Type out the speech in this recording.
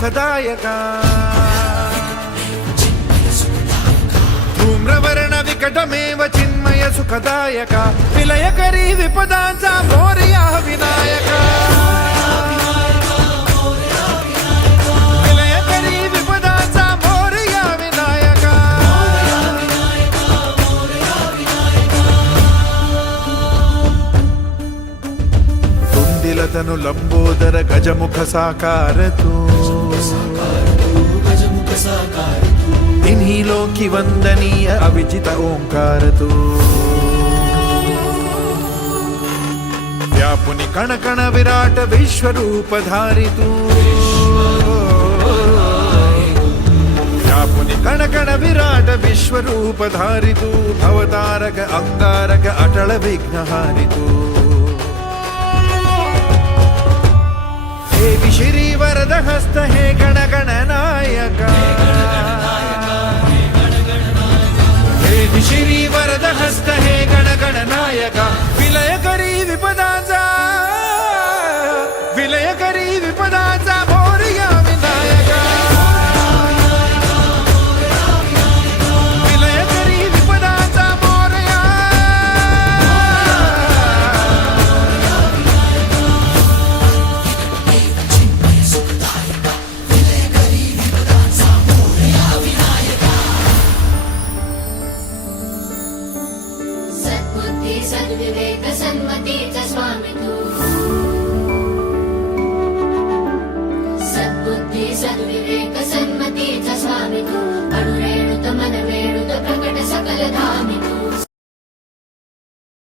सुखदायका धूम्रवर्ण विकटमेव चिन्मय सुखदायका विलयकरी विपदांचा मोरया विनायका विलयकरी विपदांचा मोरया विनायका तुंदिलतनु लंबोदर गजमुख साकार तू तिन्ही लोकी वंदनीय अविजित ओंकार तू व्यापुनि कण कण विराट विश्वरूप धारी तू व्यापुनि कण कण विराट विश्वरूप धारी तू भवतारक अंगारक अटल विघ्नहारी तू हे श्री वरद हस्त हे गण गण नायका हे श्री वरद हस्त हे गण गण नायका विलयकरी विपदाचा मोरया विनायका विलयकरी विपदाचा मोरया सद्बुद्धी सद्विवेक सन्मतीचा स्वामी तू